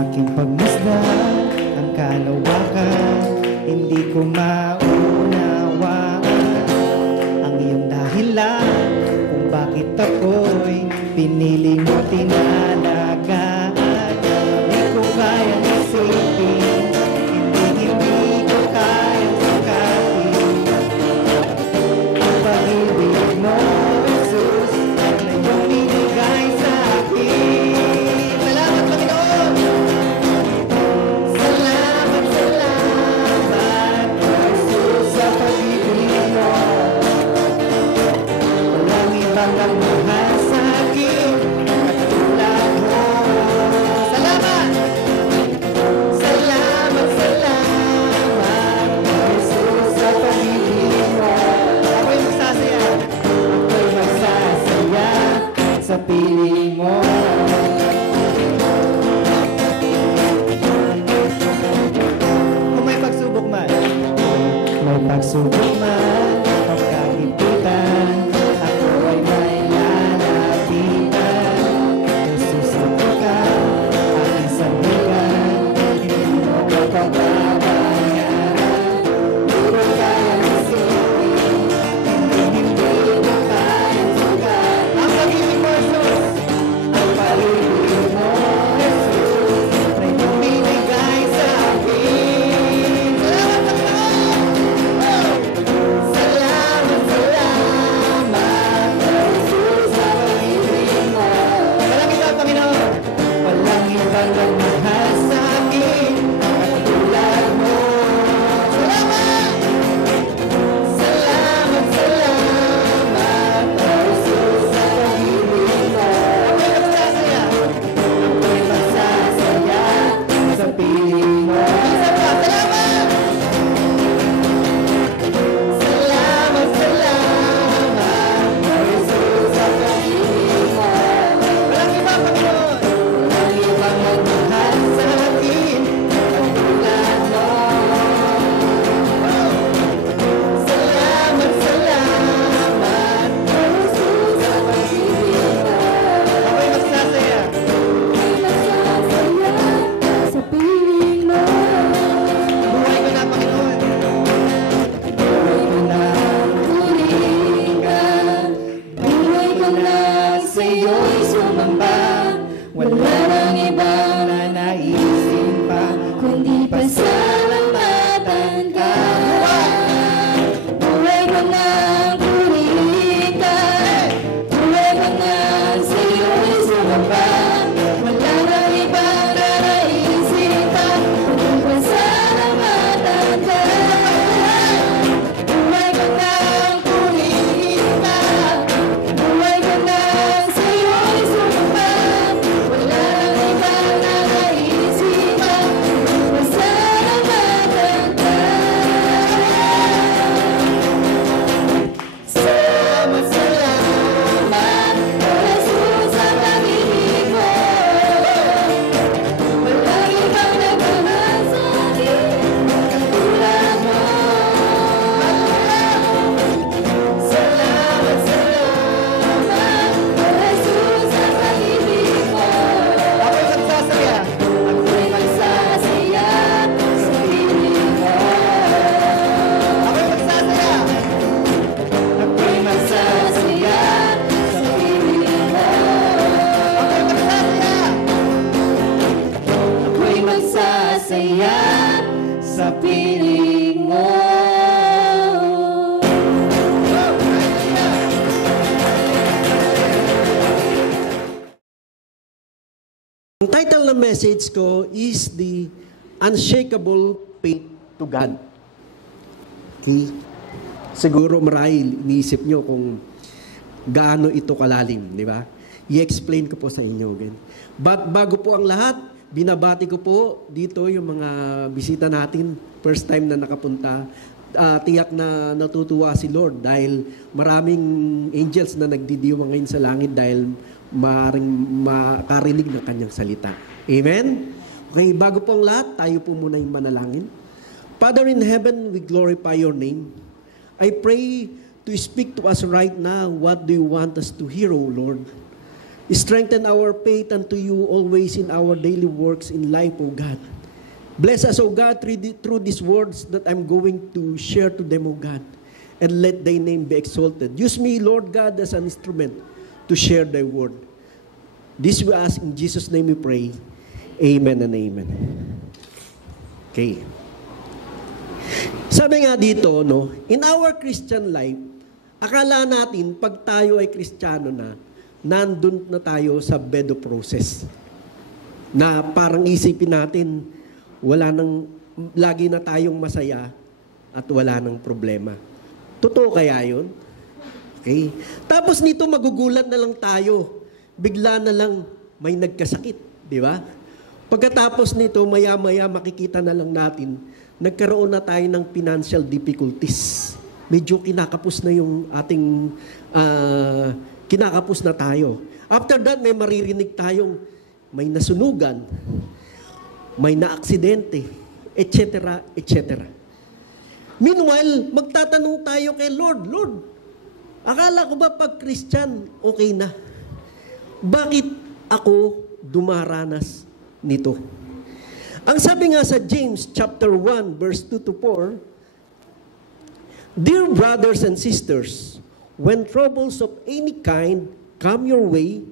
aking pagmasdan ang kalawakan, hindi ko maunawaan ang iyong dahilan kung bakit ako'y pinili mo tinalagaan. Hindi ko kayang isipin, hindi ko kayang sakatin ang pag-ibig mo, Jesus, na iyong binigay sa akin. Salamat, Panginoon! Salamat, Jesus, sa pag-ibig mo. Walang ibang nagmahal sa akin at tulad mo. Salamat! Salamat, Jesus, sa pag-ibig mo. Ako'y magsasaya. Ako'y magsasaya sa piling mo. Kung may pagsubok man, pagkagipitan, ako ay may lalapitan. Jesus, ako ka, aking sandigan, hindi mo ko pagbabayaran. Hindi ko kayang isipin, hindi ko kayang sugat. Ang pag-ibig mo, Jesus, ang pag-ibig mo, Jesus, na iyong binigay sa akin. Salamat, Panginoon! Salamat, Jesus, sa pag-ibig mo. Walang iba, Panginoon. Walang ibang nagmahal sa akin at tulad mo. Salamat! Salamat, Jesus, sa pag-ibig mo. Ako'y magsasaya. Ako'y magsasaya sa piling mo. Isa pa, salamat! Salamat, Jesus, sa pag-ibig mo. Walang iba, Panginoon. Walang ibang nagmahal sa akin at tulad mo. Salamat, Jesus, sa pag-ibig mo. Ako'y magsasaya. Sa piling mo. Buhay ko na, Panginoon. Buhay ko na. Purihin ka. Buhay ko na sa iyo'y sumamba. Wala nang ibang Nanaisin pa kundi pasalamatan ka. Buhay ko na purihin ka. Buhay ko na sa iyo'y sumamba. Wala nang ibang nanaisin pa kundi pasalamatan ka. Buhay ko na purihin ka. Buhay ko na sa iyo'y sumamba. Wala nang ibang nanaisin pa kundi pasalamatan ka. Salamat, Jesus, sa pag-ibig mo. Walang ibang nagmamahal sa akin katulad mo. Salamat, Jesus, sa pag-ibig mo. ako'y magsasaya. Ako'y magsasaya sa piling mo. Ako'y magsasaya. Ako'y magsasaya sa piling mo. Ako'y magsasaya. Ako'y magsasaya sa piling mo. Ang title ng message ko is The Unshakable Faith to God. Okay? Siguro marahil iniisip nyo kung gaano ito kalalim, di ba? I-explain ko po sa inyo. Okay? But bago po ang lahat, binabati ko po dito yung mga bisita natin, first time na nakapunta. Tiyak na natutuwa si Lord dahil maraming angels na nagdidiwang ngayon sa langit dahil maaaring makarinig ng kanyang salita. Amen? Okay, bago po ang lahat, tayo po muna yung manalangin. Father in heaven, we glorify your name. I pray to speak to us right now. What do you want us to hear, O Lord? Strengthen our faith unto you always in our daily works in life, O God. Bless us, O God, through these words that I'm going to share to them, O God. And let thy name be exalted. Use me, Lord God, as an instrument to share thy word. This we ask in Jesus' name we pray. Amen and amen. Okay. Sabi nga dito, no, in our Christian life, akala natin pag tayo ay Kristiyano na, nandun na tayo sa bedo process. Na parang isipin natin, lagi na tayong masaya at wala nang problema. Totoo kaya yun? Okay. Tapos nito magugulat na lang tayo. Bigla na lang may nagkasakit. Di ba? Pagkatapos nito, maya-maya makikita na lang natin, nagkaroon na tayo ng financial difficulties. Medyo kinakapos na yung ating, kinakapos na tayo. After that, may maririnig tayong may nasunugan, may naaksidente, etc., etc. Meanwhile, magtatanong tayo kay Lord, Lord, akala ko ba pag Christian, okay na? Bakit ako dumaranas nito? Ang sabi nga sa James chapter 1, verse 2 to 4, Dear brothers and sisters, when troubles of any kind come your way,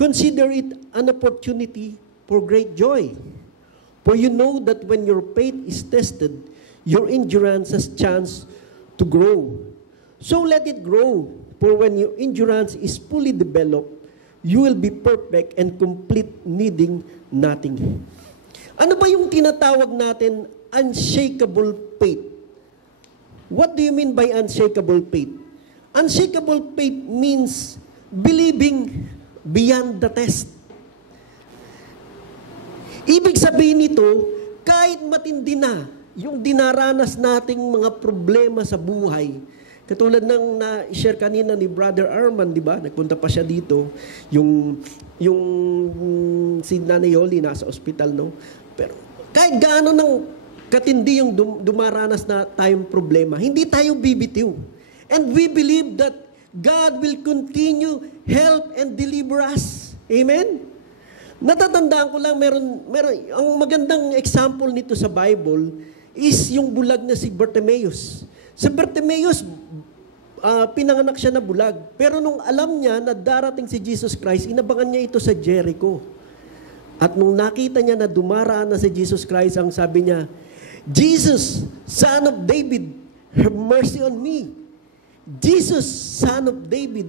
consider it an opportunity for great joy. For you know that when your faith is tested, your endurance has chance to grow. So let it grow, for when your endurance is fully developed, you will be perfect and complete, needing nothing. Ano ba yung tinatawag natin unshakable faith? What do you mean by unshakable faith? Unshakable faith means believing beyond the test. Ibig sabihin nito, kahit matindi na yung dinaranas nating mga problema sa buhay, katulad ng na-share kanina ni Brother Arman, di ba? Nagpunta pa siya dito, yung si Nanay Yoli nasa ospital, no? Pero kahit gaano ng katindi yung dumaranas na tayong problema, hindi tayo bibitiw. And we believe that God will continue help and deliver us. Amen? Natatandaan ko lang, meron, ang magandang example nito sa Bible is yung bulag na si Bartimaeus. Si Bartimaeus, pinanganak siya na bulag. Pero nung alam niya na darating si Jesus Christ, inabangan niya ito sa Jericho. At nung nakita niya na dumaraan na si Jesus Christ, ang sabi niya, Jesus, Son of David, have mercy on me. Jesus, Son of David,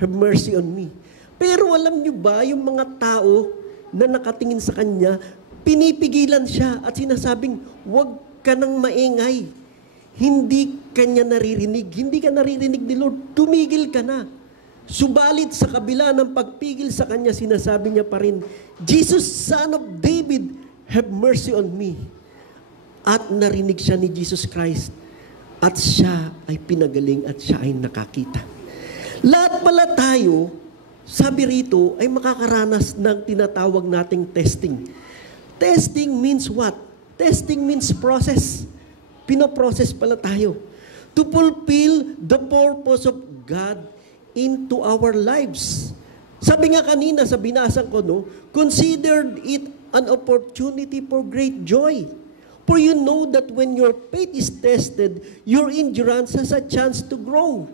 have mercy on me. Pero alam niyo ba, yung mga tao na nakatingin sa kanya, pinipigilan siya at sinasabing, huwag ka nang maingay. Hindi kanya naririnig. Hindi ka naririnig ni Lord. Tumigil ka na. Subalit sa kabila ng pagpigil sa kanya, sinasabi niya pa rin, Jesus, Son of David, have mercy on me. At narinig siya ni Jesus Christ. At siya ay pinagaling at siya ay nakakita. Lahat pala tayo, sabi rito, ay makakaranas ng tinatawag nating testing. Testing means what? Testing means process. Pinoprocess pala tayo. To fulfill the purpose of God into our lives. Sabi nga kanina sa binasang ko, no, consider it an opportunity for great joy. For you know that when your faith is tested, your endurance has a chance to grow.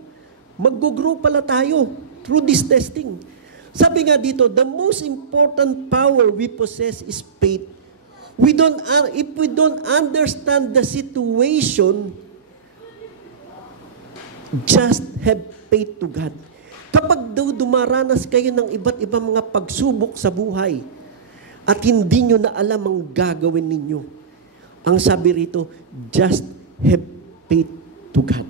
Mag-grow pala tayo through this testing. Sabi nga dito, the most important power we possess is faith. If we don't understand the situation, just have faith to God. Kapag daw dumaranas kayo ng iba't ibang mga pagsubok sa buhay at hindi nyo na alam ang gagawin ninyo, ang sabi rito, just have faith to God.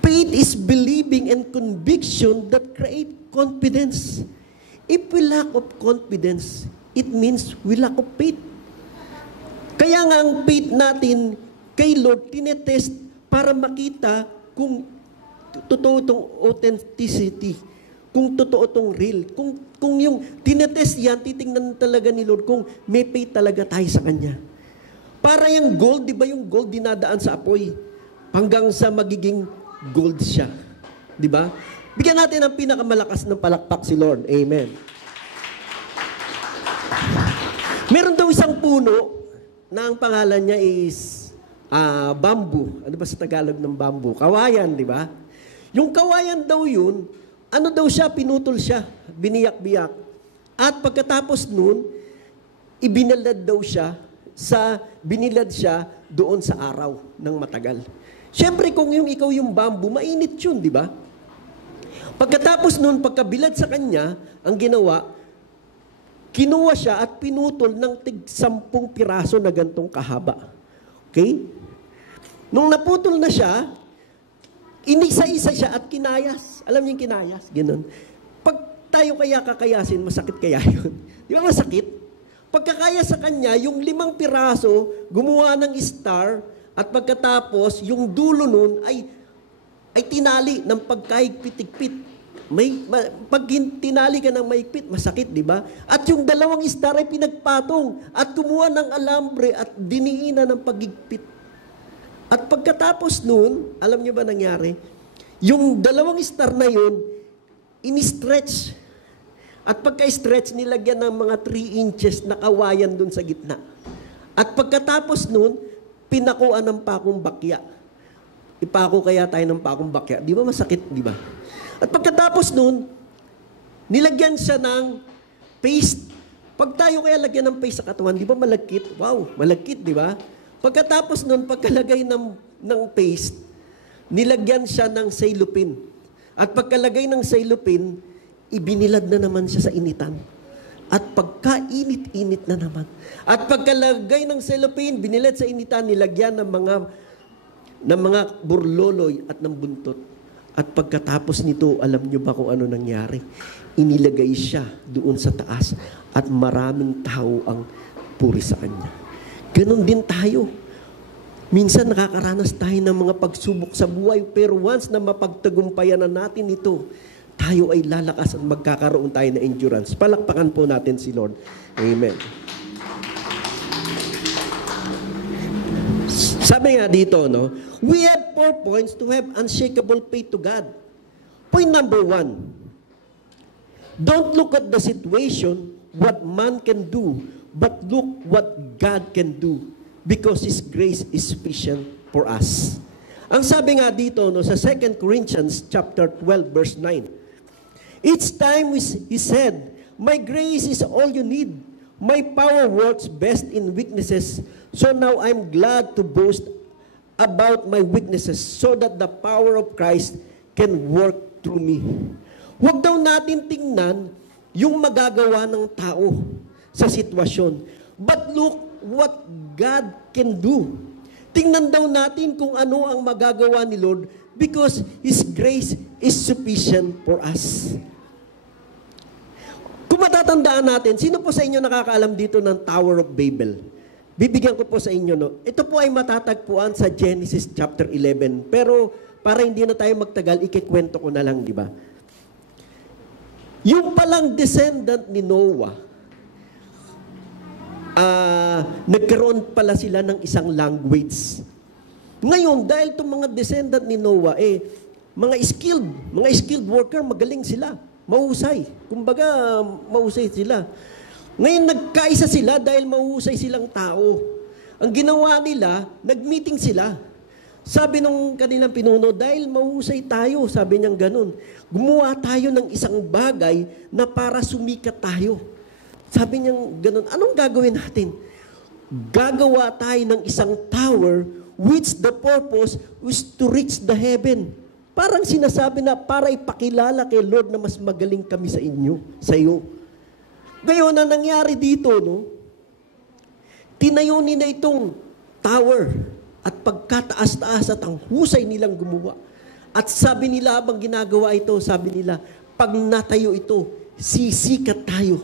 Faith is believing and conviction that create confidence. If we lack of confidence, it means we lack of faith. Kaya nga ang faith natin kay Lord, tinetest para makita kung totoo itong authenticity, kung totoo itong real, kung yung tinetest yan, titingnan talaga ni Lord kung may faith talaga tayo sa Kanya. Para yung gold, di ba yung gold dinadaan sa apoy hanggang sa magiging gold siya. Di ba? Bigyan natin ng pinakamalakas ng palakpak si Lord. Amen. Meron daw isang puno na ang pangalan niya is bamboo. Ano ba sa Tagalog ng bamboo? Kawayan, di ba? Yung kawayan daw yun, ano daw siya, pinutol siya, biniyak-biyak. At pagkatapos nun, ibinalad daw siya binilad siya doon sa araw ng matagal. Siyempre, kung ikaw yung bamboo, mainit yun, di ba? Pagkatapos nun, pagkabilad sa kanya, ang ginawa, kinuha siya at pinutol ng tig-10 piraso na gantong kahaba. Okay? Nung naputol na siya, inisa-isa siya at kinayas. Alam niyo yung kinayas? Ganun. Pag tayo kaya kakayasin, masakit kaya yun. Di ba masakit? Pagkakaya sa kanya, yung 5 piraso, gumawa ng star, at pagkatapos, yung dulo nun ay tinali ng pagkahigpit-higpit. Pag tinali ka ng mahigpit, masakit, di ba? At yung 2 star ay pinagpatong at kumuha ng alambre at diniina ng paghigpit. At pagkatapos nun, alam niyo ba nangyari? Yung 2 star na yun, ini-stretch. At pagka-stretch, nilagyan ng mga 3 inches na kawayan dun sa gitna. At pagkatapos nun, pinakuan ng pakong bakya. Ipako kaya tayo ng pakong bakya. Di ba masakit, di ba? At pagkatapos nun, nilagyan siya ng paste. Pag tayo kaya lagyan ng paste sa katawan, di ba malagkit? Wow, malagkit, di ba? Pagkatapos nun, pagkalagay ng paste, nilagyan siya ng cellophane. At pagkalagay ng cellophane, ibinilad na naman siya sa initan. At pagkainit-init na naman. At pagkalagay ng cellophane, binilad sa initan, nilagyan ng mga burloloy at ng buntot. At pagkatapos nito, alam niyo ba kung ano nangyari? Inilagay siya doon sa taas at maraming tao ang puri sa kanya. Ganon din tayo. Minsan nakakaranas tayo ng mga pagsubok sa buhay, pero once na mapagtagumpayan na natin ito, tayo ay lalakas at magkakaroon tayo ng endurance. Palakpakan po natin si Lord. Amen. Sabi nga dito, no? We have 4 points to have unshakable faith to God. Point number 1, don't look at the situation, what man can do, but look what God can do, because His grace is sufficient for us. Ang sabi nga dito, no, sa 2 Corinthians chapter 12, verse 9, each time he said, my grace is all you need. My power works best in weaknesses. So now I'm glad to boast about my weaknesses so that the power of Christ can work through me. Huwag daw natin tingnan yung magagawa ng tao sa sitwasyon. But look what God can do. Tingnan daw natin kung ano ang magagawa ni Lord because His grace is sufficient for us. Kung matatandaan natin, sino po sa inyo nakakaalam dito ng Tower of Babel? Bibigyan ko po sa inyo, no? Ito po ay matatagpuan sa Genesis chapter 11. Pero para hindi na tayo magtagal, ikikwento ko na lang, di ba? Yung palang descendant ni Noah, nagkaroon pala sila ng isang language. Ngayon, dahil itong mga descendant ni Noah, mga skilled worker, magaling sila. Mahusay. Kumbaga, mahusay sila. Ngayon, nagkaisa sila dahil mahusay silang tao. Ang ginawa nila, nag-meeting sila. Sabi nung kanilang pinuno, dahil mahusay tayo, sabi niyang ganun, gumawa tayo ng isang bagay na para sumikat tayo. Sabi niyang ganun, anong gagawin natin? Gagawa tayo ng isang tower which the purpose is to reach the heaven. Parang sinasabi na para ipakilala kay Lord na mas magaling kami sa inyo, sa iyo. Ngayon, ang nangyari dito, no? Tinayo nila itong tower at pagkataas-taas at ang husay nilang gumawa. At sabi nila, habang ginagawa ito, sabi nila, pag natayo ito, sisikat tayo.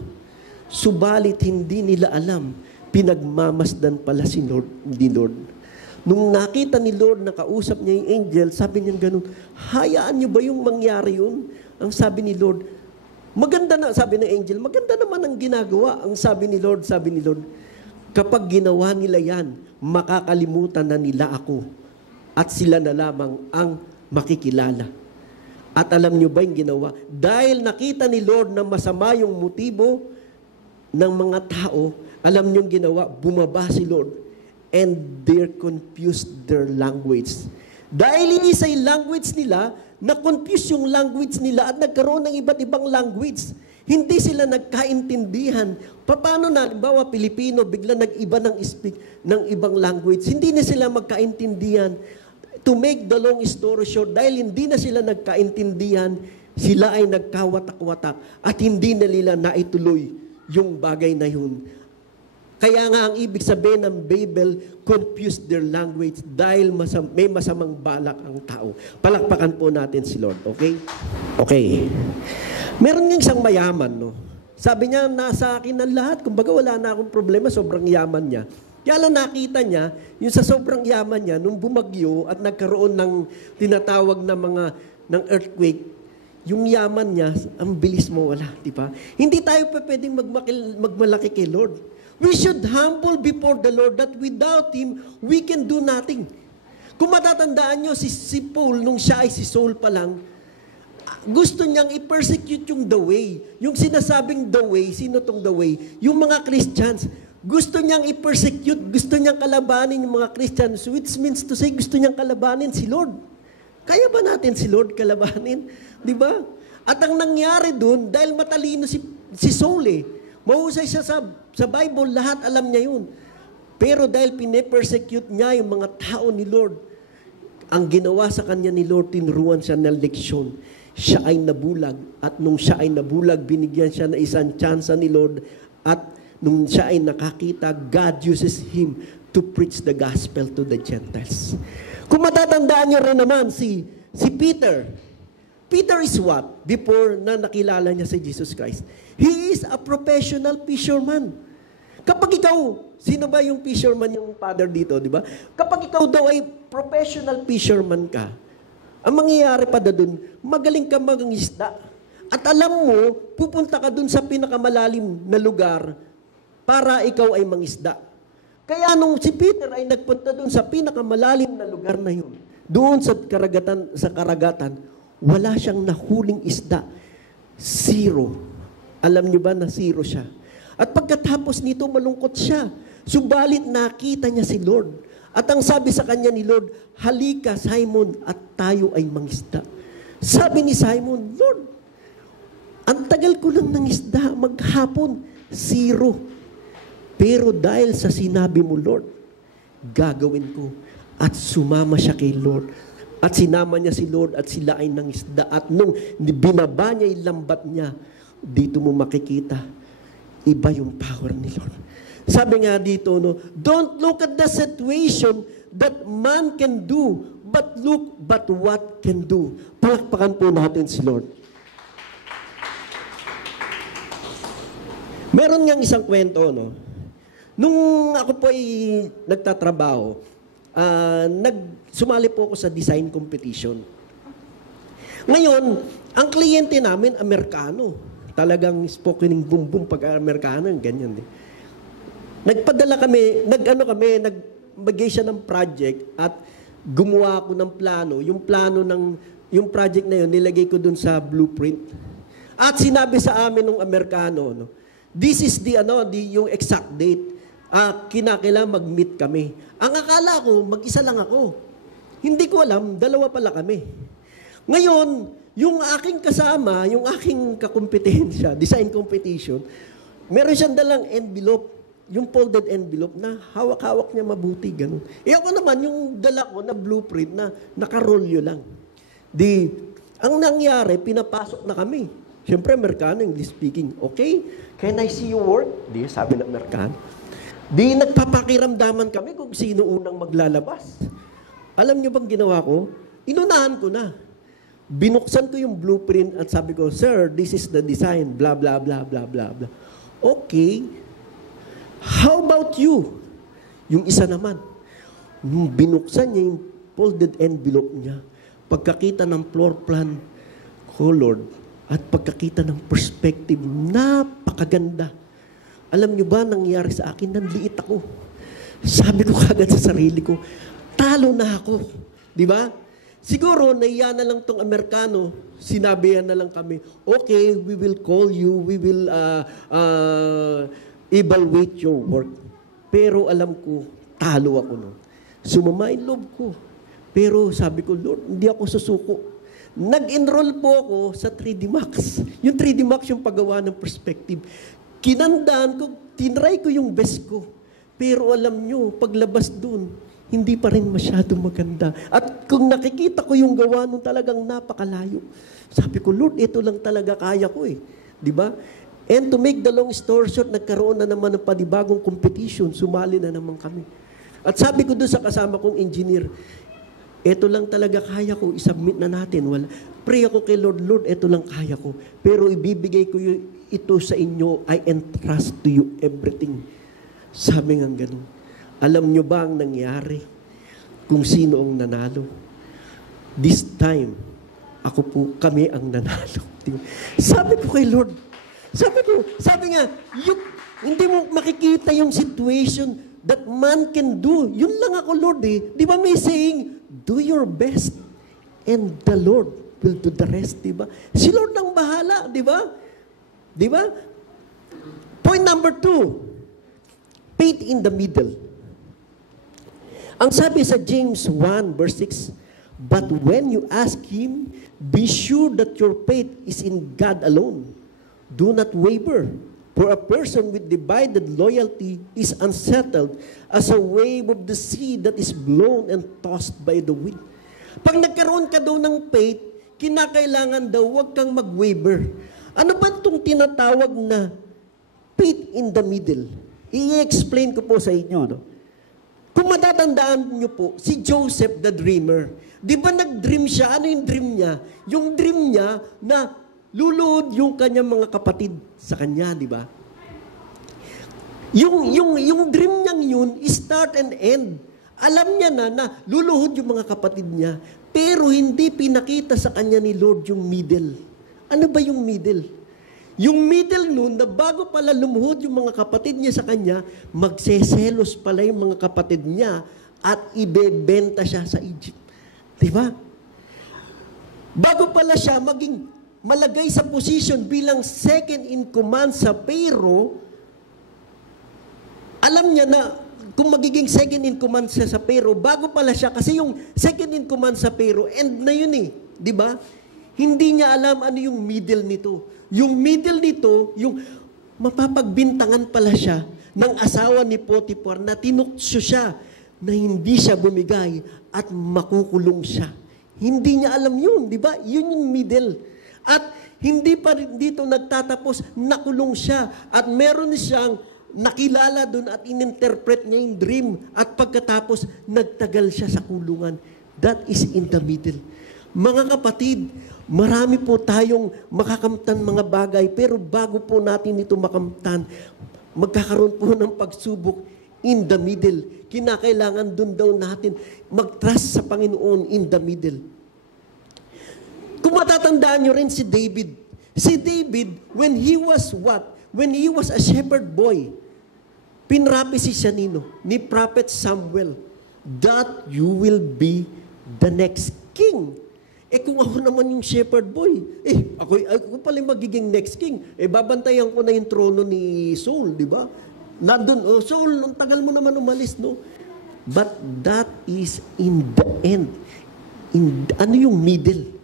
Subalit hindi nila alam, pinagmamasdan pala si Lord, ni Lord. Nung nakita ni Lord, nakausap niya yung angel, sabi niya ganun, hayaan niyo ba yung mangyari yun? Ang sabi ni Lord, maganda na, sabi ng angel, maganda naman ang ginagawa. Ang sabi ni Lord, kapag ginawa nila yan, makakalimutan na nila ako at sila na lamang ang makikilala. At alam nyo ba yung ginawa? Dahil nakita ni Lord na masama yung motibo ng mga tao, alam nyo yung ginawa? Bumaba si Lord. And they're confused their language. Dahil iisa yung language nila, na-confuse yung language nila at nagkaroon ng iba't ibang language. Hindi sila nagkaintindihan. Paano na, halimbawa, Pilipino, bigla nag-iba ng speak ng ibang language. Hindi na sila magkaintindihan. To make the long story short, dahil hindi na sila nagkaintindihan, sila ay nagkawatak-watak at hindi na nila naituloy yung bagay na yun. Kaya nga ang ibig sabihin ng Babel, confused their language dahil may masamang balak ang tao. Palakpakan po natin si Lord, okay? Okay. Meron ng isang mayaman, no? Sabi niya, nasa akin ang lahat. Kumbaga wala na akong problema, sobrang yaman niya. Kaya lang nakita niya, yung sa sobrang yaman niya, nung bumagyo at nagkaroon ng tinatawag na ng earthquake, yung yaman niya, ang bilis mo wala, di ba? Hindi tayo pa pwedeng magmalaki kay Lord. We should humble before the Lord that without Him, we can do nothing. Kung matatandaan nyo, si Paul, nung siya ay si Saul pa lang, gusto niyang i-persecute yung the way. Yung sinasabing the way, sino tong the way? Yung mga Christians. Gusto niyang i-persecute, gusto niyang kalabanin yung mga Christians, which means to say, gusto niyang kalabanin si Lord. Kaya ba natin si Lord kalabanin? Di ba? At ang nangyari dun, dahil matalino si Saul mahusay siya sa Bible, lahat alam niya yun. Pero dahil pine-persecute niya yung mga tao ni Lord, ang ginawa sa kanya ni Lord, tinuruan siya ng leksyon. Siya ay nabulag. At nung siya ay nabulag, binigyan siya ng isang tsansa ni Lord. At nung siya ay nakakita, God uses him to preach the gospel to the Gentiles. Kung matatandaan niyo rin naman si Peter. Peter is what? Before na nakilala niya si Jesus Christ. He is a professional fisherman. Kapag ikaw, sino ba yung fisherman yung father dito, di ba? Kapag ikaw daw ay professional fisherman ka, ang mangyayari pa doon, magaling ka mangisda. At alam mo, pupunta ka doon sa pinakamalalim na lugar para ikaw ay mangisda. Kaya nung si Peter ay nagpunta doon sa pinakamalalim na lugar na yun, doon sa karagatan, wala siyang nahuling isda. Zero. Alam niyo ba na zero siya? At pagkatapos nito, malungkot siya. Subalit nakita niya si Lord. At ang sabi sa kanya ni Lord, halika Simon at tayo ay mangisda. Sabi ni Simon, Lord, ang tagal ko nang nangisda, maghapon, zero. Pero dahil sa sinabi mo, Lord, gagawin ko. At sumama siya kay Lord. At sinama niya si Lord at sila ay nangisda. At nung binaba niya yung lambat niya, dito mo makikita, iba yung power ni Lord. Sabi nga dito, no, don't look at the situation that man can do, but look but what can do. Palakpakan po natin si Lord. Meron ngang isang kwento, no? Nung ako po ay nagtatrabaho, sumali po ako sa design competition. Ngayon, ang kliyente namin, Amerikano. Talagang spoken boom boom pag Amerikano, ganyan din. Nagpadala kami, nagbigay siya ng project at gumawa ako ng plano. Yung project na yun, nilagay ko dun sa blueprint. At sinabi sa amin ng Amerikano, no, this is yung exact date. Kinakailangan mag-meet kami. Ang akala ko, mag-isa lang ako. Hindi ko alam, dalawa pala kami. Ngayon, yung aking kasama, yung aking kakompetensya, design competition, meron siyang dalang envelope, yung folded envelope na hawak-hawak niya mabuti, ganun. Ako naman, yung dala ko na blueprint na nakarolyo lang. Ang nangyari, pinapasok na kami. Siyempre, Amerikano, English speaking. Okay, can I see your work? Sabi ng Amerikano. Nagpapakiramdaman kami kung sino unang maglalabas. Alam niyo bang ginawa ko? Inunahan ko na. Binuksan ko yung blueprint at sabi ko, Sir, this is the design, blah, blah, blah, blah, blah, blah. Okay. How about you? Yung isa naman. Nung binuksan niya yung folded envelope niya, pagkakita ng floor plan, colored, at pagkakita ng perspective, napakaganda. Alam niyo ba, nangyari sa akin, nanliit ako. Sabi ko kagad sa sarili ko, talo na ako. Di ba? Siguro, naiya na lang tong Amerikano, sinabihan na lang kami, okay, we will call you, we will evaluate your work. Pero alam ko, talo ako nun. Sumama yung loob ko. Pero sabi ko, Lord, hindi ako susuko. Nag-enroll po ako sa 3D Max. Yung 3D Max yung paggawa ng perspective. Kinandaan ko, tinry ko yung best ko. Pero alam nyo, paglabas dun, hindi pa rin masyado maganda. At kung nakikita ko yung gawa nung talagang napakalayo, sabi ko, Lord, ito lang talaga kaya ko eh. Di ba? And to make the long story short, nagkaroon na naman ng panibagong competition, sumali na naman kami. At sabi ko doon sa kasama kong engineer, ito lang talaga kaya ko, isubmit na natin. Wala. Pray ako kay Lord, Lord, ito lang kaya ko. Pero ibibigay ko ito sa inyo, I entrust to you everything. Sabi nga ganun. Alam nyo ba ang nangyari? Kung sino ang nanalo? This time, kami ang nanalo. Sabi ko kay Lord, sabi nga, hindi mo makikita yung situation that man can do. Yun lang ako, Lord eh. Di ba may saying, do your best and the Lord will do the rest, di ba? Si Lord ang bahala, di ba? Di ba? Point number 2, faith in the middle. Ang sabi sa James 1 verse 6, but when you ask Him, be sure that your faith is in God alone. Do not waver. For a person with divided loyalty is unsettled as a wave of the sea that is blown and tossed by the wind. Pag nagkaroon ka daw ng faith, kinakailangan daw huwag kang mag-waver. Ano ba itong tinatawag na faith in the middle? I-explain ko po sa inyo. No? Kung matatandaan niyo po, si Joseph the dreamer, di ba nag-dream siya? Ano yung dream niya? Yung dream niya na luluhod yung kanyang mga kapatid sa kanya, di ba? Yung dream niyang yun, start and end. Alam niya na luluhod yung mga kapatid niya, pero hindi pinakita sa kanya ni Lord yung middle. Ano ba yung middle? Yung middle nun, na bago pala lumuhod yung mga kapatid niya sa kanya, magseselos pala yung mga kapatid niya at ibebenta siya sa Egypt. Di ba? Bago pala siya maging malagay sa position bilang second in command sa Pharaoh, alam niya na kung magiging second in command siya sa Pharaoh, bago pala siya, kasi yung second in command sa Pharaoh, end na yun eh. Di ba? Hindi niya alam ano yung middle nito. Yung middle nito, yung mapapagbintangan pala siya ng asawa ni Potiphar na tinuksyo siya na hindi siya bumigay at makukulong siya. Hindi niya alam yun, di ba? Yun yung middle. At hindi pa rin dito nagtatapos, nakulong siya at meron siyang nakilala doon at ininterpret niya yung dream at pagkatapos nagtagal siya sa kulungan. That is in the middle. Mga kapatid, marami po tayong makakamtan mga bagay, pero bago po natin ito makamtan, magkakaroon po ng pagsubok in the middle. Kinakailangan doon daw natin mag-trust sa Panginoon in the middle. Kung matatandaan nyo rin si David. Si David, when he was what? When he was a shepherd boy, pinrapisi siya ni Prophet Samuel, that you will be the next king. Kung ako naman yung shepherd boy, ako pala yung magiging next king. Babantayan ko na yung trono ni Saul, di ba? Nandun, Saul, ang tagal mo naman umalis, no? But that is in the end. Ano yung middle?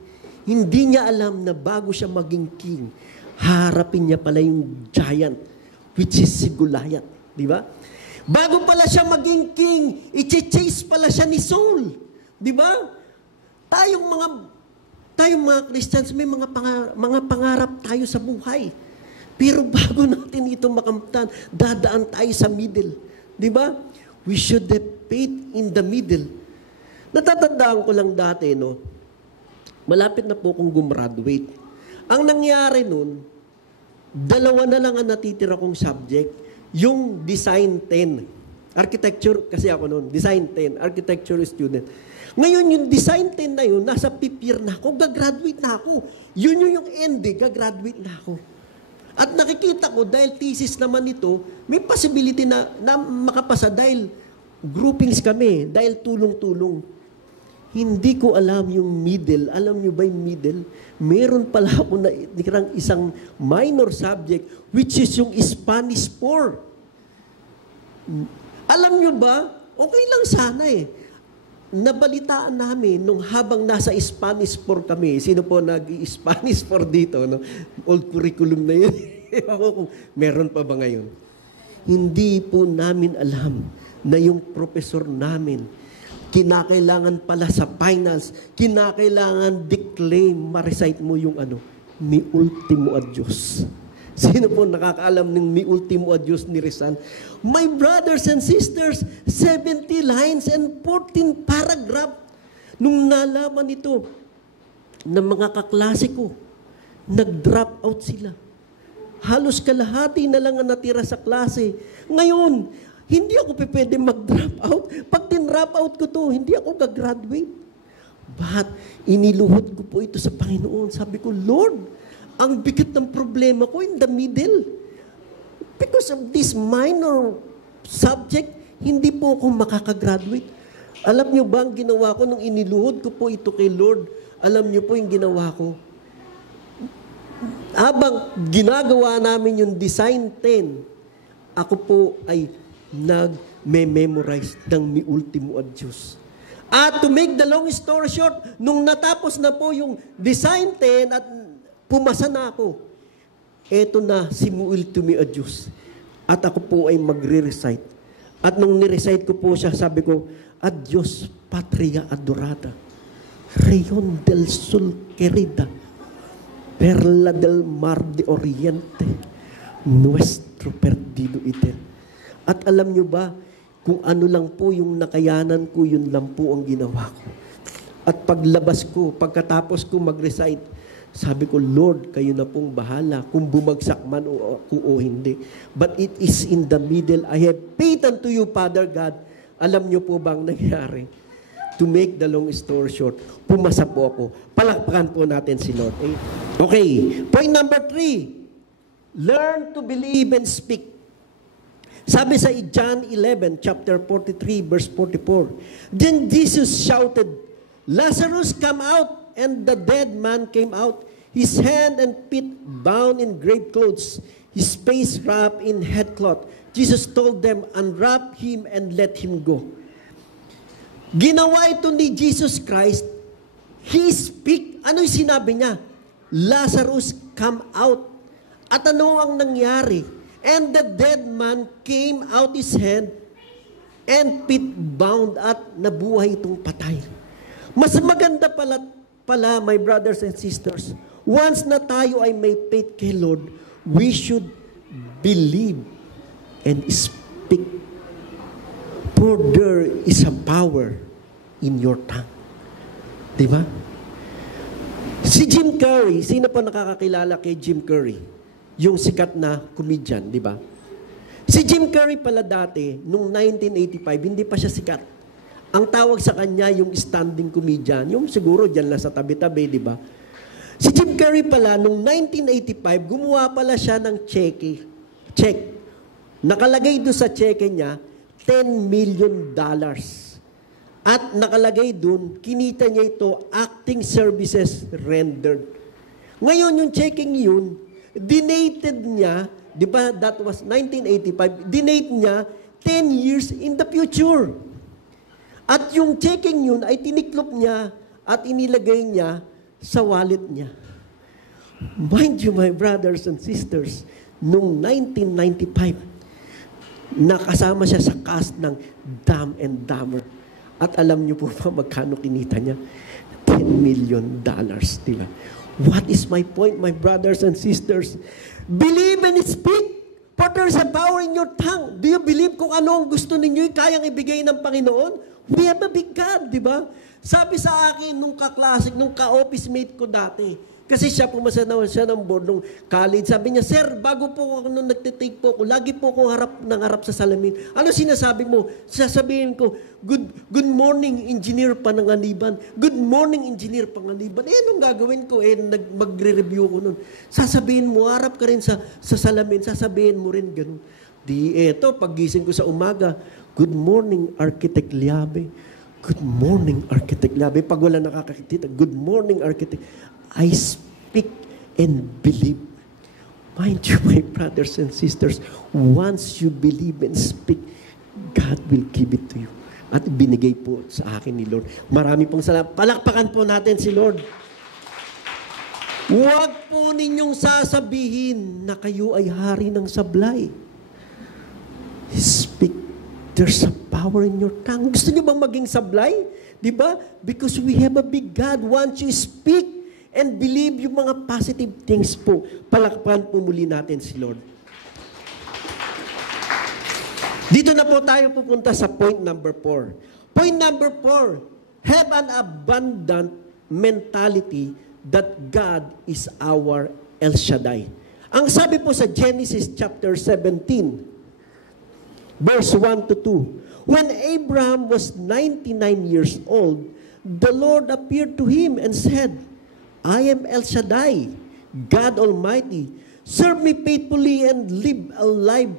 Hindi niya alam na bago siya maging king, harapin niya pala yung giant, which is si Goliath. Di ba? Bago pala siya maging king, i-chase pala siya ni Saul. Di ba? Tayong mga Christians, may mga pangarap tayo sa buhay. Pero bago natin ito makamtan, dadaan tayo sa middle. Di ba? We should have faith in the middle. Natatandaan ko lang dati, no? Malapit na po akong gumraduate. Ang nangyari nun, 2 na lang ang natitira kong subject, yung Design 10. Architecture, kasi ako nun, Design 10, Architecture student. Ngayon, yung Design 10 na yun, nasa 5th year na ako, gagraduate na ako. Yun yung end, gagraduate na ako. At nakikita ko, dahil thesis naman ito, may possibility na makapasa dahil groupings kami, dahil tulong-tulong. Hindi ko alam yung middle. Alam nyo ba yung middle? Meron pala ako na isang minor subject, which is yung Spanish 4. Alam nyo ba? Okay lang sana eh. Nabalitaan namin nung habang nasa Spanish 4 kami, sino po nag-Spanish 4 dito? No? Old curriculum na yun. Meron pa ba ngayon? Hindi po namin alam na yung professor namin, kinakailangan pala sa finals, kinakailangan declaim, ma-recite mo yung mi ultimo adios. Sino po nakakaalam ng mi ultimo adios ni Rizal? My brothers and sisters, 70 lines and 14 paragraph. Nung nalaman ito ng mga kaklase ko, nag-drop out sila. Halos kalahati na lang ang natira sa klase. Ngayon, hindi ako pwede mag-drop out. Pag tin-drop out ko to, hindi ako gagraduate. But, iniluhod ko po ito sa Panginoon. Sabi ko, Lord, ang bigat ng problema ko in the middle. Because of this minor subject, hindi po ako makakagraduate. Alam niyo ba ang ginawa ko nung iniluhod ko po ito kay Lord? Alam niyo po yung ginawa ko? Habang ginagawa namin yung Design 10, ako po ay nag-memorize ng mi ultimo adios. At to make the long story short, nung natapos na po yung Design 10 at pumasa na ako, eto na si mi ultimo adios. At ako po ay magre-recite. At nung ni-recite ko po siya, sabi ko, Adios patria adorada, Rayon del Sol querida, Perla del Mar de Oriente, Nuestro perdido eterno. At alam nyo ba, kung ano lang po yung nakayanan ko, yun lang po ang ginawa ko. At paglabas ko, pagkatapos ko mag-recite, sabi ko, Lord, kayo na pong bahala kung bumagsak man o hindi. But it is in the middle. I have faith unto you, Father God. Alam nyo po bang nangyari? To make the long story short, pumasa po ako. Palakpakan po natin si Lord. Okay, point number 3. Learn to believe and speak. Sabi sa John 11, chapter 43, verse 44, Then Jesus shouted, Lazarus, come out! And the dead man came out, his hand and feet bound in grave clothes, his face wrapped in headcloth. Jesus told them, unwrap him and let him go. Ginawa ito ni Jesus Christ. He speak. Ano yung sinabi niya? Lazarus, come out. At ano ang nangyari? And the dead man came out his hand and feet bound at nabuhay itong patay. Mas maganda pala, my brothers and sisters, once na tayo ay may faith kay Lord, we should believe and speak. For there is a power in your tongue. Diba? Si Jim Carrey, sino pa nakakakilala kay Jim Carrey? Yung sikat na comedian, di ba? Si Jim Carrey pala dati, noong 1985, hindi pa siya sikat. Ang tawag sa kanya yung standing comedian, yung siguro dyan lang sa tabi-tabi, di ba? Si Jim Carrey pala, noong 1985, gumawa pala siya ng check. Nakalagay doon sa check niya, $10 million. At nakalagay doon, kinita niya ito, acting services rendered. Ngayon, yung checking yun, dinated niya, di ba, that was 1985, dinate niya 10 years in the future. At yung checking yun ay tiniklop niya at inilagay niya sa wallet niya. Mind you, my brothers and sisters, noong 1995, nakasama siya sa cast ng Dumb and Dumber. At alam niyo po ba magkano kinita niya? $10 million, di ba? What is my point, my brothers and sisters? Believe and speak, for there is a power in your tongue. Do you believe kung ano ang gusto ninyo kayang ibigay ng Panginoon? We have a big God, di ba? Sabi sa akin nung kaklasik, nung ka-office mate ko dati, kasi siya pumasa na siya ng board nung college. Sabi niya, Sir, bago po ako nung nagtitake po ako, lagi po ako harap sa salamin. Ano sinasabi mo? Sasabihin ko, good morning, Engineer Panganiban. Good morning, Engineer Panganiban. Anong gagawin ko? Magre-review ko nun. Sasabihin mo, harap ka rin sa salamin. Sasabihin mo rin ganun. Eto, paggising ko sa umaga, good morning, Architect Liabe. Good morning, architect. Labi, pag wala nakakakita, good morning, architect. I speak and believe. Mind you, my brothers and sisters, once you believe and speak, God will give it to you. At binigay po sa akin ni Lord. Marami pong salamat. Palakpakan po natin si Lord. Huwag po ninyong sasabihin na kayo ay hari ng sablay. Speak. There's a power in your tongue. Gusto niyo bang maging sablay? Di ba? Because we have a big God. Once you speak and believe yung mga positive things po, palakpakan po muli natin si Lord. Dito na po tayo pupunta sa point number 4. Point number 4, have an abundant mentality that God is our El Shaddai. Ang sabi po sa Genesis chapter 17, verse 1 to 2, when Abraham was 99 years old, the Lord appeared to him and said, I am El Shaddai, God Almighty. Serve me faithfully and live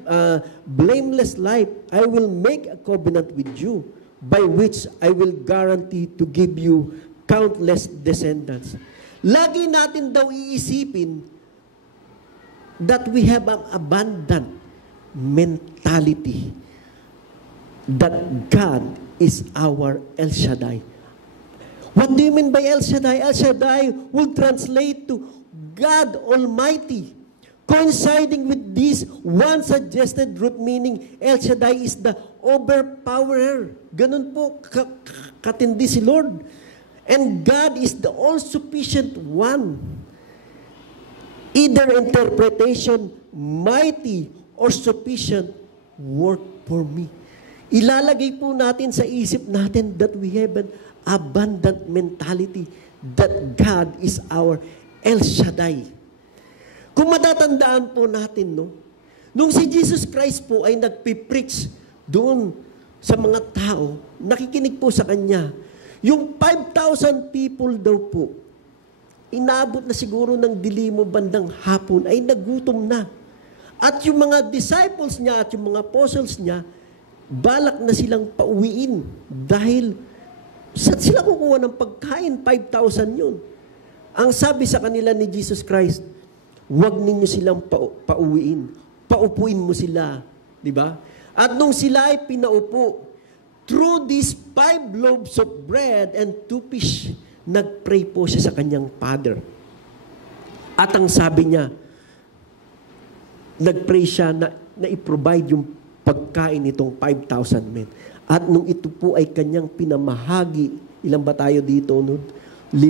a blameless life. I will make a covenant with you, by which I will guarantee to give you countless descendants. Lagi natin daw iisipin that we have an abundant mentality that God is our El Shaddai. What do you mean by El Shaddai? El Shaddai will translate to God Almighty. Coinciding with this one suggested root meaning, El Shaddai is the overpowerer. Ganun po katindi si Lord. And God is the all-sufficient one. Either interpretation, mighty or sufficient, work for me. Ilalagay po natin sa isip natin that we have an abundant mentality that God is our El Shaddai. Kung matatandaan po natin, no? Nung si Jesus Christ po ay nagpipreach doon sa mga tao, nakikinig po sa Kanya, yung 5,000 people daw po, inabot na siguro ng dilimo bandang hapon, ay nagutom na. At yung mga disciples niya at yung mga apostles niya, balak na silang pauwiin dahil saan sila kukuha ng pagkain? 5,000 yun. Ang sabi sa kanila ni Jesus Christ, huwag ninyo silang pauwiin. Paupuin mo sila. Di ba? At nung sila ay pinaupo, through these 5 loaves of bread and 2 fish, nag-pray po siya sa kanyang Father. At ang sabi niya, nag-pray siya na i-provide yung pagkain nitong 5,000 men. At nung ito po ay kanyang pinamahagi, ilan ba tayo dito nun? 5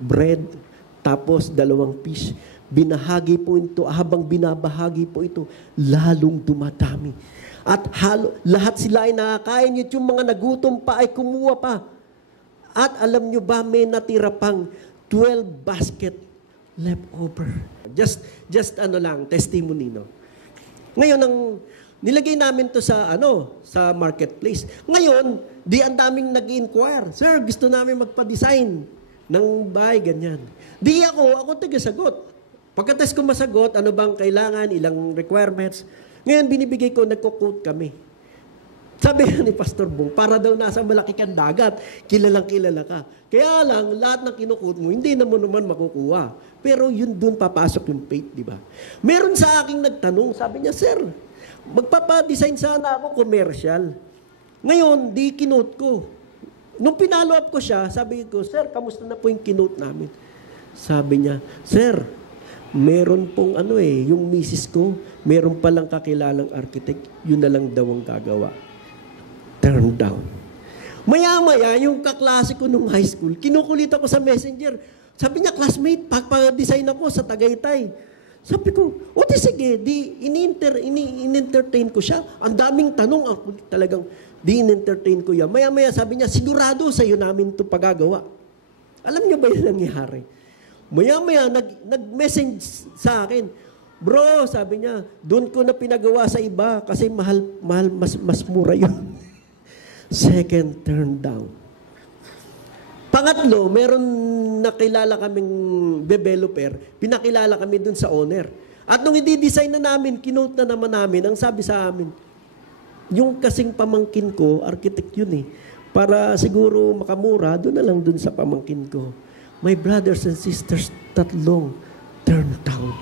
bread, tapos 2 fish. Binahagi po ito, habang binabahagi po ito, lalong dumadami. At lahat sila ay nakakain, at yung mga nagutom pa ay kumuha pa. At alam nyo ba, may natira pang 12 basket left over. Just testimony, no? Ngayon, nilagay namin to sa marketplace. Ngayon, ang daming nag-inquire. Sir, gusto namin magpa-design ng bahay, ganyan. Ako tigasagot. Pagkatapos ko masagot, ano bang kailangan, ilang requirements. Ngayon, binibigay ko, nagko-quote kami. Sabi ni Pastor Bong, para daw nasa malaki kang dagat, kilalang-kilala ka. Kaya lang, lahat ng kinukut mo, hindi na mo naman makukuha. Pero yun doon papasok yung faith, di ba? Meron sa aking nagtanong, sabi niya, Sir, magpapa-design sana ako commercial. Ngayon, di kinote ko. Nung pinalo up ko siya, sabi ko, Sir, kamusta na po yung kinote namin? Sabi niya, Sir, meron pong yung misis ko, meron palang kakilalang architect, yun na lang daw ang gagawa. Turn down. Maya-maya, yung kaklase ko nung high school, kinukulit ako sa messenger. Sabi niya, classmate, pagpa-design ako sa Tagaytay. Sabi ko, sige, in-entertain ko siya. Ang daming tanong, ako talagang in-entertain ko yan. Maya-maya, sabi niya, sigurado sa'yo namin ito pagagawa. Alam niyo ba yung nangyari? Maya-maya, nag-message sa akin, Bro, sabi niya, doon ko na pinagawa sa iba kasi mahal mas mura yun. Second turn down. Pangatlo, meron nakilala kaming developer, pinakilala kami dun sa owner. At nung i-design na namin, kinote na naman namin, ang sabi sa amin, yung kasing pamangkin ko, architect yun Para siguro makamura, doon na lang doon sa pamangkin ko. My brothers and sisters, tatlong turn down.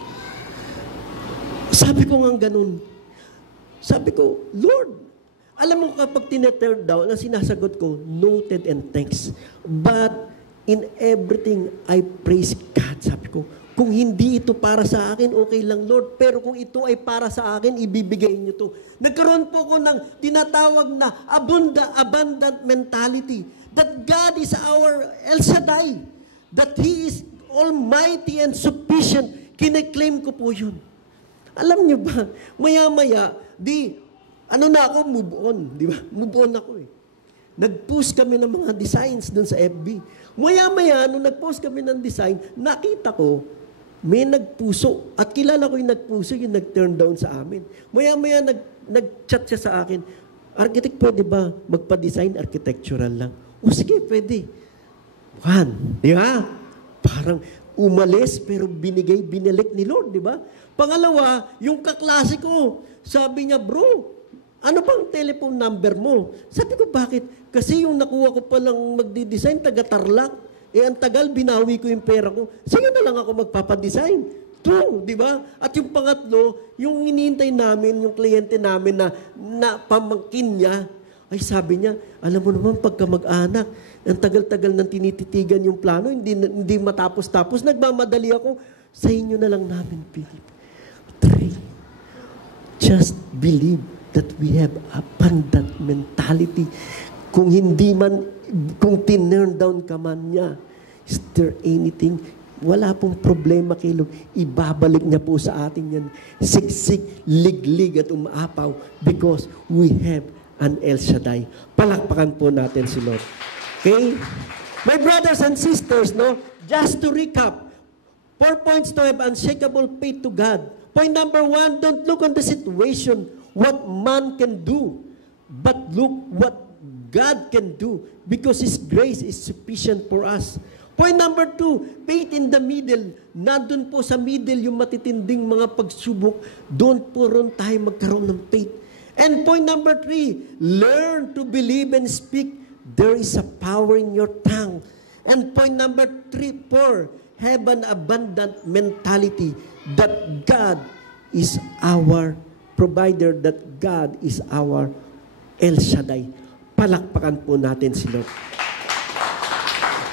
Sabi ko nga ganun. Sabi ko, Lord, alam mo kapag tina-turn down, ang sinasagot ko, noted and thanks. But in everything, I praise God. Sabi ko, kung hindi ito para sa akin, okay lang, Lord. Pero kung ito ay para sa akin, ibibigay niyo to. Nagkaroon po ko ng tinatawag na abundant mentality. That God is our El Shaddai. That He is almighty and sufficient. Kine-claim ko po yun. Alam niyo ba, maya-maya, move on. Di ba? Move on ako eh. Nag-post kami ng mga designs dun sa FB. Maya-maya, nung nag-post kami ng design, nakita ko, may nagpuso. At kilala ko yung nagpuso, yung nag-turn down sa amin. Maya-maya, nag-chat siya sa akin. Architect, pwede ba magpa-design architectural lang? O sige, pwede. Di ba? Parang umalis, pero binalik ni Lord, di ba? Pangalawa, yung kaklase ko, sabi niya, bro, ano bang telephone number mo? Sabi ko, bakit? Kasi yung nakuha ko palang magdi-design, taga-Tarlac. Ang tagal, binawi ko yung pera ko. Sige na lang ako magpapadesign. True, di ba? At yung pangatlo, yung inintay namin, yung kliyente namin na pamangkin niya, ay sabi niya, alam mo naman, pagka mag-anak, ang tagal-tagal nang tinititigan yung plano, hindi matapos-tapos, nagmamadali ako, sa inyo na lang namin, Philip. 3. Just believe that we have abundant mentality. Kung tinurn down ka man niya, is there anything? Wala pong problema kay Lord. Ibabalik niya po sa atin yan. Siksik, liglig at umaapaw because we have an El Shaddai. Palakpakan po natin si Lord. Okay? My brothers and sisters, just to recap, 4 points to have unshakable faith to God. Point number 1, don't look on the situation, what man can do, but look what God can do because His grace is sufficient for us. Point number 2, faith in the middle. Nandun po sa middle yung matitinding mga pagsubok. Doon po ron tayo magkaroon ng faith. And point number 3, learn to believe and speak. There is a power in your tongue. And point number 4, have an abundant mentality that God is our provider, that God is our El Shaddai. Palakpakan po natin si Lord.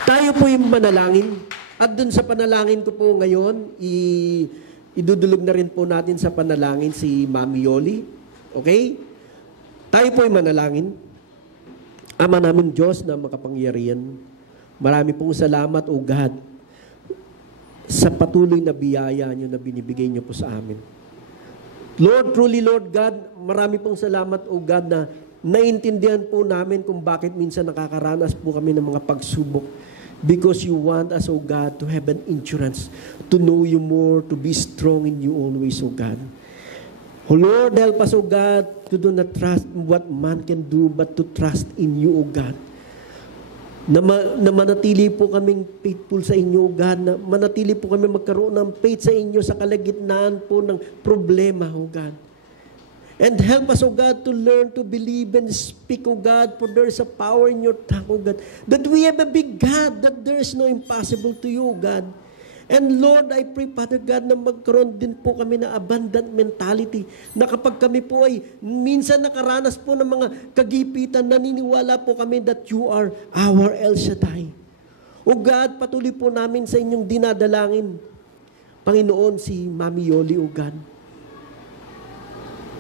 Tayo po yung manalangin. At dun sa panalangin ko po ngayon, idudulog na rin po natin sa panalangin si Mami Yoli. Okay? Tayo po yung manalangin. Ama namin Diyos na makapangyarihan, marami pong salamat, O God, sa patuloy na biyaya niyo na binibigay niyo po sa amin. Lord, truly Lord God, marami pong salamat, O God, na naintindihan po namin kung bakit minsan nakakaranas po kami ng mga pagsubok. Because you want us, O God, to have an endurance, to know you more, to be strong in you always, O God. O Lord, help us, O God, to do not trust in what man can do, but to trust in you, O God. Na manatili po kaming faithful sa inyo, O God, na manatili po kami magkaroon ng faith sa inyo sa kalagitnaan po ng problema, O God. And help us, O God, to learn to believe and speak, O God, for there is a power in your tongue, O God, that we have a big God, that there is no impossible to you, O God. And Lord, I pray, Father God, na magkaroon din po kami ng abundant mentality, na kapag kami po ay minsan nakaranas po ng mga kagipitan, naniniwala po kami that you are our El Shaddai. O God, patuloy po namin sa inyong dinadalangin, Panginoon, si Mami Yoli, O God.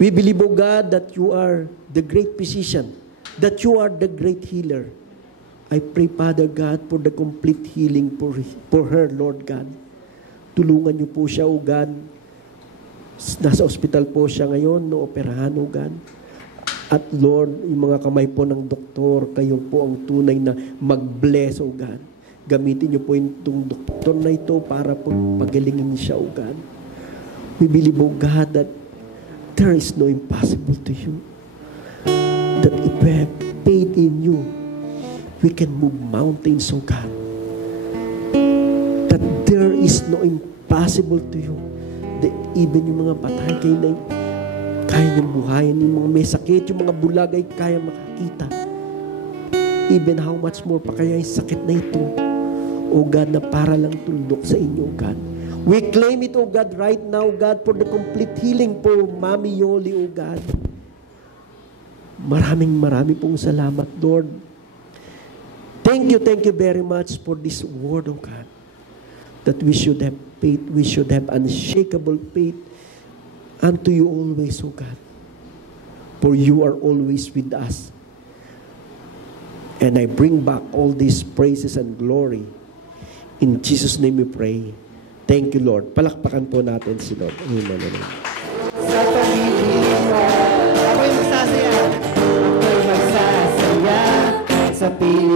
We believe, O God, that you are the great physician, that you are the great healer. I pray, Father God, for the complete healing for her, Lord God. Tulungan niyo po siya, O God. Nasa ospital po siya ngayon, operahan, O God. At Lord, yung mga kamay po ng doktor, kayo po ang tunay na mag-bless, O God. Gamitin niyo po itong doktor na ito para po pagalingin siya, O God. We believe, O God, that there is no impossible to you. That if we have faith in you, we can move mountains, O God. That there is no impossible to you. That even yung mga patay kayo na kaya niyang buhayin, yung mga may sakit, yung mga bulag ay kaya makakita. even how much more pa kaya yung sakit na ito, O God, na para lang tundok sa inyo, O God. We claim it, O God, right now, God, for the complete healing po, Mami Yoli, O God. Maraming pong salamat, Lord. Thank you very much for this word, O God, that we should have faith, we should have unshakable faith unto you always, O God. For you are always with us. And I bring back all these praises and glory. In Jesus' name we pray. Thank you, Lord. Palakpakan po natin si Lord. Amen. Sa pag-ibig mo, ako'y magsasaya. Ako'y magsasaya sa piling